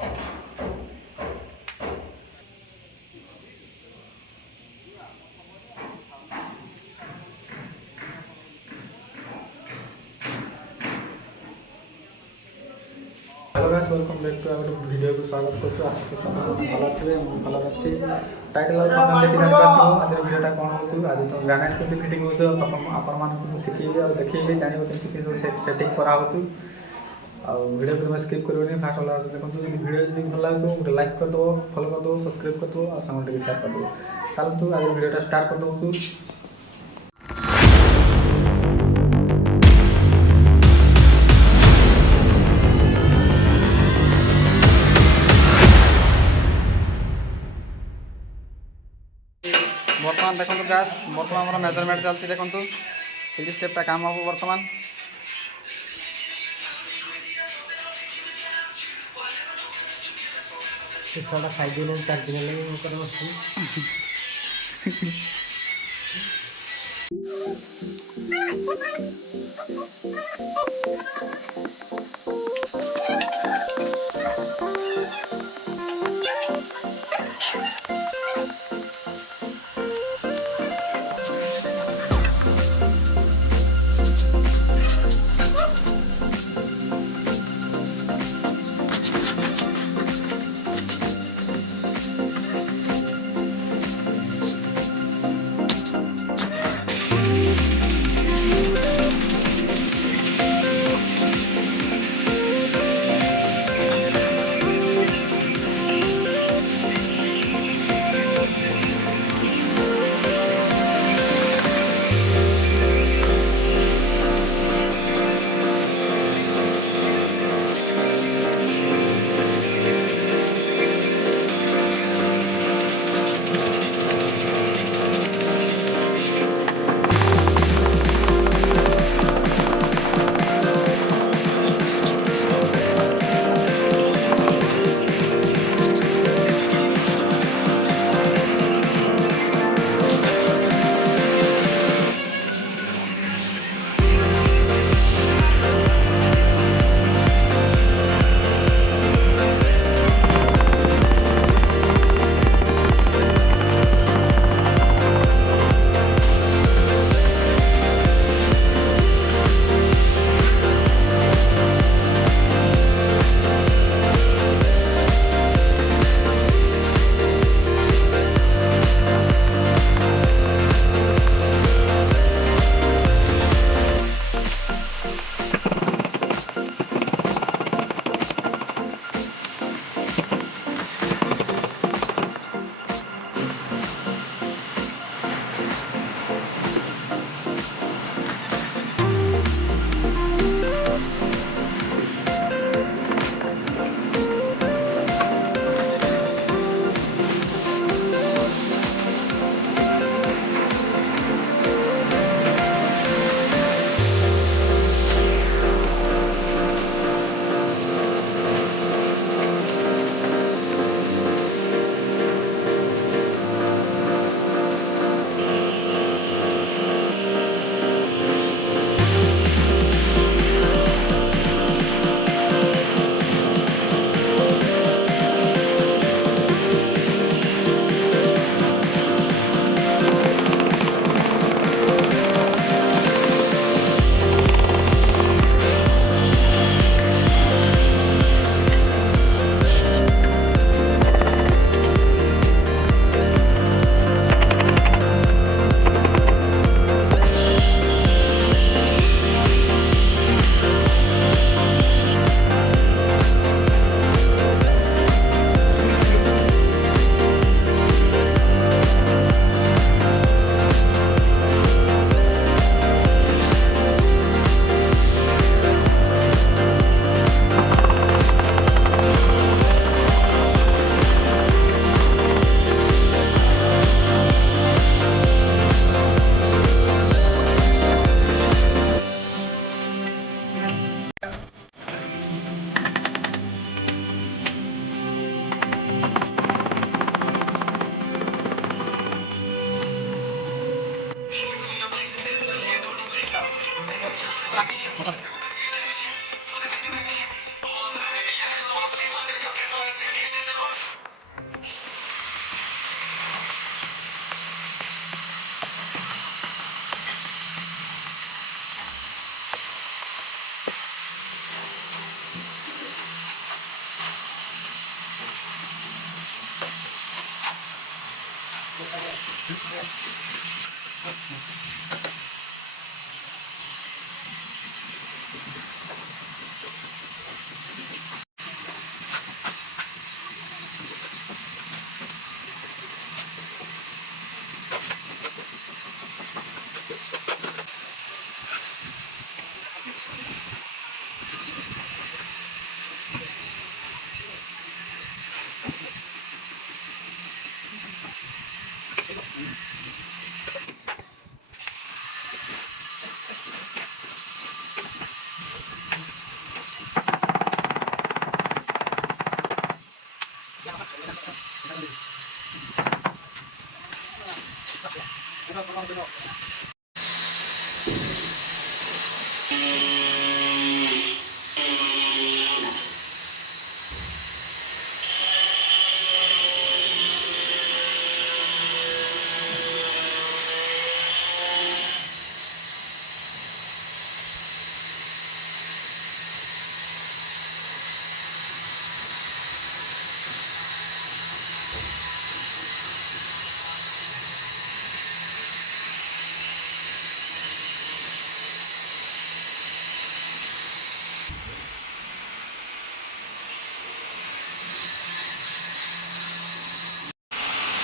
Hello guys, welcome back to our video को स्वागत करछु। आशा करछु आपण भल थिबे। मु भल अछि। टाइटल और थंबनेल देखि जानि पारथो आज वीडियोटा कोन होछु। आज तो ग्रेनाइट केमति फिटिंग होछु आपण मानकु सिखेबे और देखिबे जानिबो केमति के सेटिंग करा होछु। आ वीडियो को स्किप करबेनी। फास्ट वाला देखंतु। यदि वीडियो जदि भल लागो तो गोटे लाइक कर दो, फॉलो कर दो, सब्सक्राइब कर दो और सामने शेयर कर दो। चलतु आज वीडियोटा स्टार्ट कर दउछु। बर्तमान देखो गैस बर्तमान आम मेजरमेंट चलती देखो थ्री स्टेपटा काम हम बर्तमान से छटा खाई 4 दिन लगे बस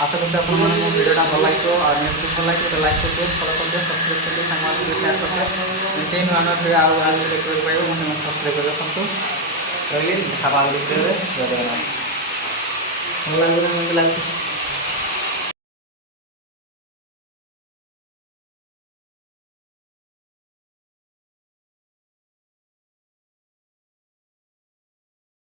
आशा करते आप भिडियोटा भल लगे और नेक्स्ट भल लगे तो लाइक करते फलो करते सब्सक्राइब करते सांग सेयार करते से नुआ नुआ भिडियो आज देखते पाइबे मैं सब्सक्राइब कर रखु रही देखा भिडियो जय जगन्नाथ भल लगे